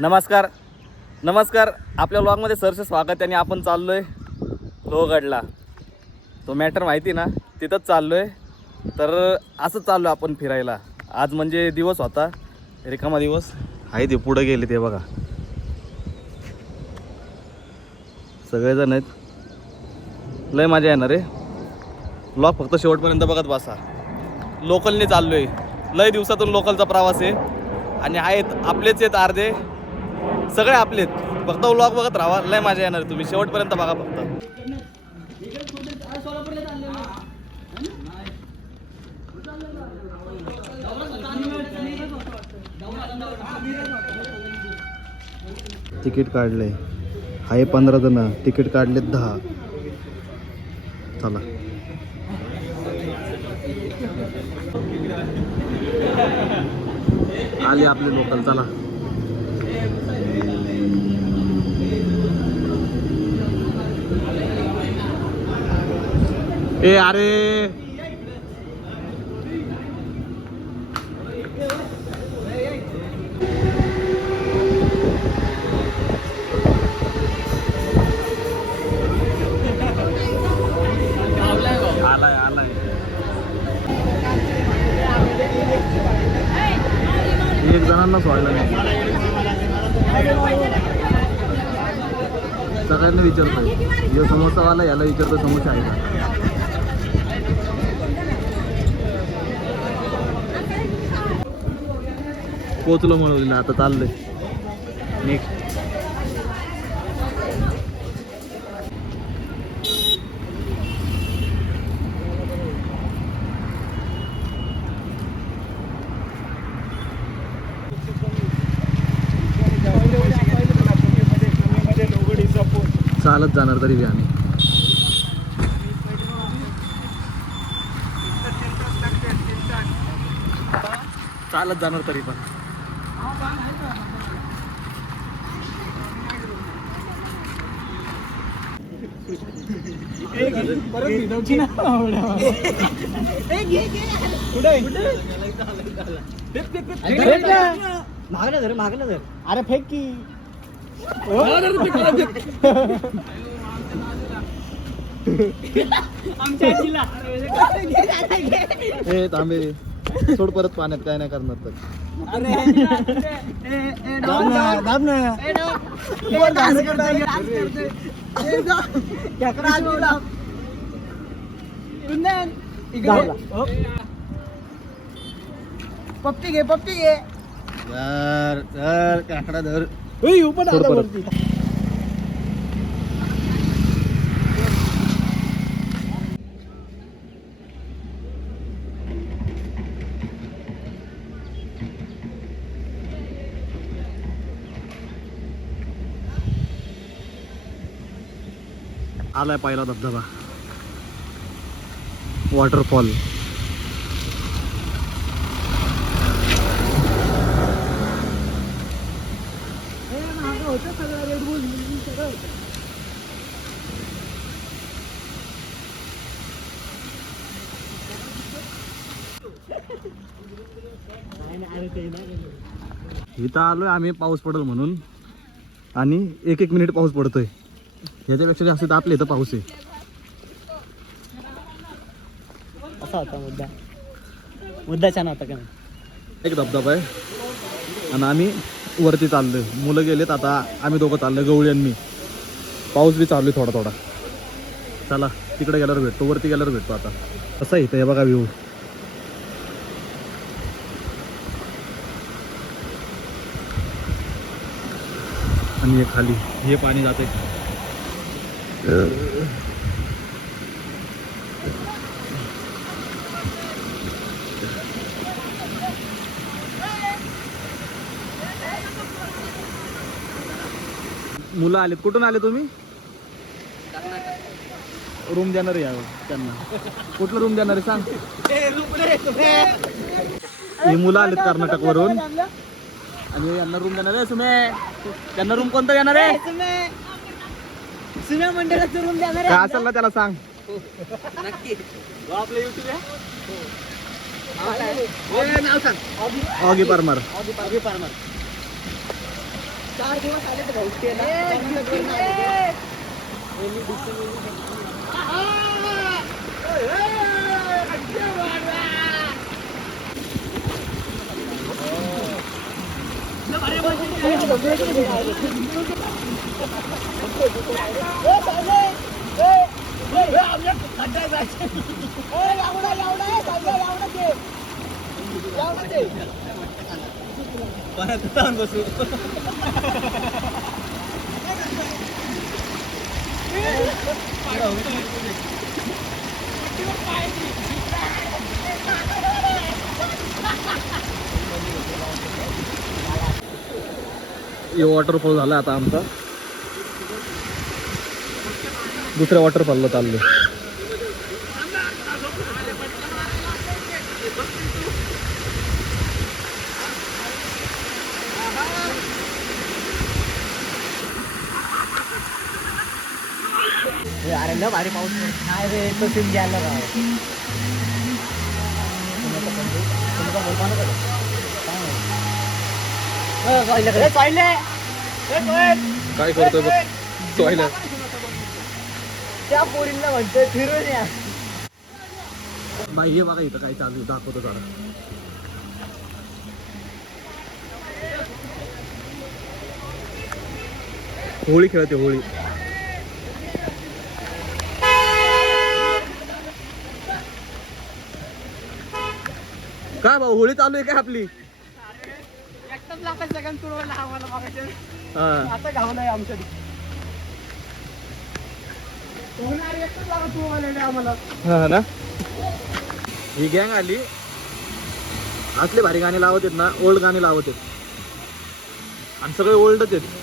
नमस्कार नमस्कार आपल्या व्लॉगमध्ये सरचं स्वागत आहे. आणि आपण चाललो आहे लोहगडला. तो मॅटर माहिती ना, तिथंच चाललो आहे. तर असंच चाललो आपण फिरायला. आज म्हणजे दिवस होता, रिकामा दिवस आहे. ते पुढं गेले ते बघा, सगळेजण आहेत. लय मजा येणार आहे. व्लॉग फक्त शेवटपर्यंत बघत बसा. लोकलने चाललो आहे. लय दिवसातून लोकलचा प्रवास आहे. आणि आहेत आपलेच आहेत अर्धे, सगळे आपलेत. फक्त व्लॉग बघत राहा, लय मजा येणार. तुम्ही शेवटपर्यंत बघा फक्त. तिकीट काढले आहे 15 जण, तिकीट काढलेत 10. चला आले आपले लोकल. चला ए अरे आलाय आलाय. एक जणांना सोडलं नाही. सगळ्यांना विचारतोय, जो समोसावाला याला विचारतो समोसा आहे का. पोचलो म्हणून आता चाललंय नेक्स्ट. चालत जाणार तरी बी आम्ही. चालत जाणार तरी पण. मागला धर. अरे फेक की. ए तांबे सोड परत पाण्यात, काय नाही करणार तर. पप्पी घे यार यार काकडा धर. आलाय पहिला धबधबा, वॉटरफॉल. इथं आलोय आम्ही पाऊस पडेल म्हणून, आणि एक मिनिट पाऊस पडतोय. ह्याच्यापेक्षा जास्त आपल्या इथं पाऊस आहे. असा होता मुद्दा छान होता का. एक धबधबा आहे आणि आम्ही वरती चाललोय. मुलं गेलेत, आता आम्ही दोघं चाललोय, गवळी आणि मी. पाऊस बी चालू आहे थोडा थोडा. चला तिकडे गेल्यावर भेटतो, वरती गेल्यावर भेटतो. आता कसं आहे इथं, हे बघा व्ह्यू. आणि हे खाली हे पाणी जाते. मुलं आलेत. कुठून आले तुम्ही? रूम देणार आहे यावर त्यांना. कुठलं रूम देणार आहे सांग. ही मुलं आलेत कर्नाटक वरून आणि यांना रूम देणार आहे. सुमे त्यांना रूम कोणता देणार आहे? सुम्या मंडळाचं रूम देणार काय असेल ना त्याला सांग. नक्की. आपलं युट्यूब आहे, नाव सांग. ऑगी परमार. 8 दिवस आले तर भाऊ बसू वॉटरफॉल झाला आता आमचा. दुसऱ्या वॉटरफॉलला चाललो. अरे ना भारी पाऊस नाही रे तो सीन घ्यायला काय करतोय बघ टॉयलेट. त्या पोरींना म्हणतोय फिरून या. बाई हे बघा इथं काय चालू आहे, दाखवतो जरा. होळी खेळते होळी. काय भाऊ होळी चालू आहे काय आपली? आता गावलं आहे आमच्या आम्हाला. हा ना. ही गँग आली. असले भारी गाणी लावत आहेत ना, ओल्ड गाणी लावत आहेत आणि सगळे ओल्डच आहेत.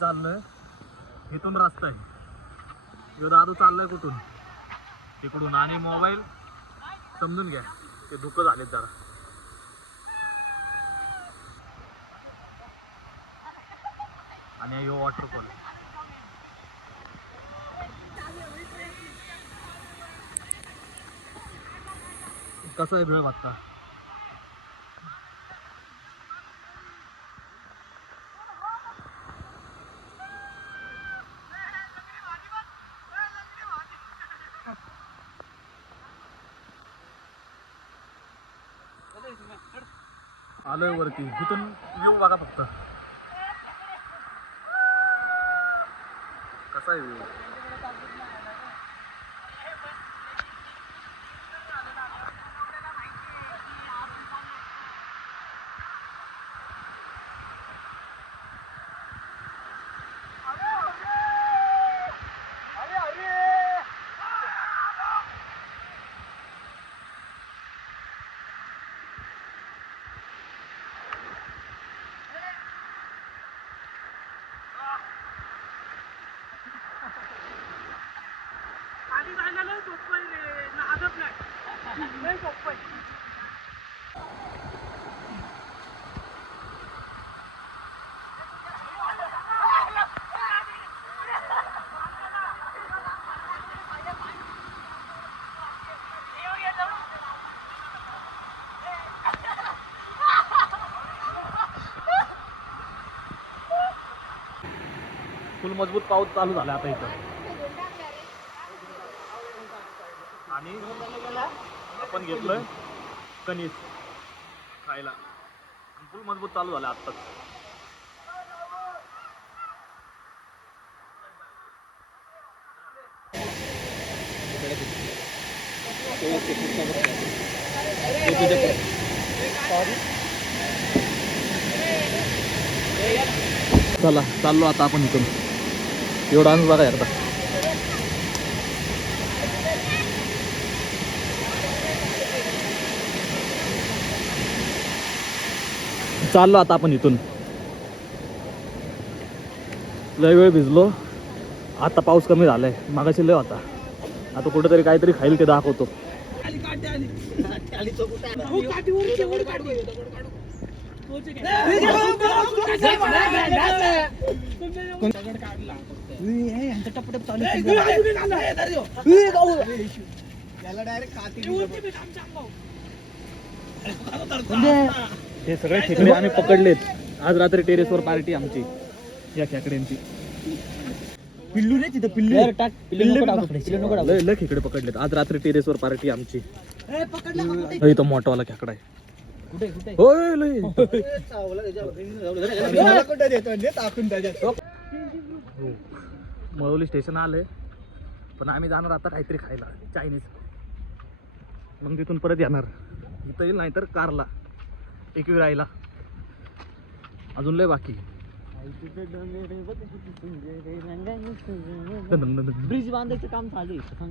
चाललोय इथून रस्ता आहे. दादू चाललाय कुठून? तिकडून. आणि मोबाईल समजून घ्या ते धुकं झालेत जरा. आणि यो वॉटरफॉल कसं आहे भेळ बघता. आलोय वरती. इथून व्ह्यू बघा फक्त कसा आहे व्ह्यू. फुल मजबूत पाऊस चालू झाला आता इथं. आणि आपण घेतलोय कणीस खायला. फुल मजबूत चालू झाला आत्ताच. चला चाललो आता आपण इथून. एवढा अनुभव बघा एकदा. चाललो आता आपण इथून. लय वेळ भिजलो. आता पाऊस कमी झालाय. मागाशी लय होता. आता कुठेतरी काहीतरी खाईल ते दाखवतो. हे सगळे खेकडे आम्ही पकडलेत. आज रात्री टेरेसवर पार्टी आमची या खेकड्यांची. पिल्लू रे तिथं पिल्लू टाक. पिल्लू नको टाकू. लय खेकडे पकडलेत आज रात्री टेरेसवर पार्टी आमची. तो मोठावाला खेकडा आहे. कुठे होय लय. मळवली स्टेशन आलंय पण आम्ही जाणार आता काहीतरी खायला चायनीज. मग तिथून परत येणार इथं येईल नाही तर कारला एकवी राहिला. अजून लय बाकी. ब्रिज बांधायचं काम चालू आहे.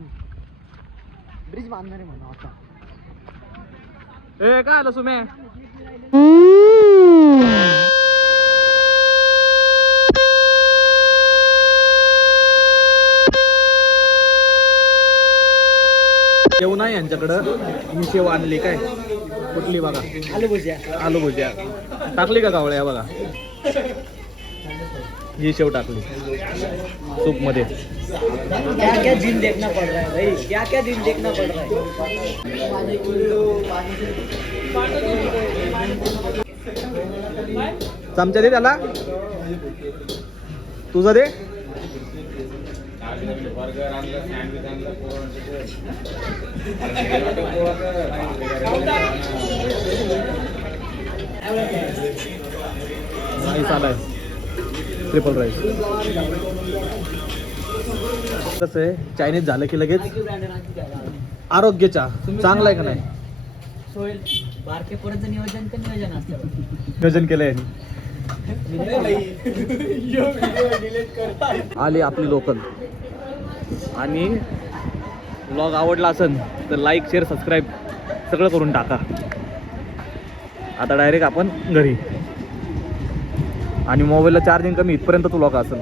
ब्रिज बांधणार आहे म्हणा आता. ए काय आलं सुमे. शेव नाही यांच्याकडं. मी शेव आणली काय कुठली बघा. आलू भुजिया टाकली का कावळ्या बघा. ही शेव टाकली सूप मध्ये. क्या दिन देखना पड़ रहा है भाई. क्या दिन देखना पड़ रहा है. चमचा दे त्याला. तुझं दे. राईस आलाय ट्रिपल राईस. कसं आहे चायनीज झालं की लगेच आरोग्याचा चांगला आहे का नाही. सोयल बारके पोरांचं नियोजन असतं. नियोजन केलंय आली आपली लोकल. आणि व्लॉग आवडला असेल तर लाईक शेअर सबस्क्राईब सगळं करून टाका. आता डायरेक्ट आपण घरी. आणि मोबाईलला चार्जिंग कमी इथपर्यंत व्लॉग असेल.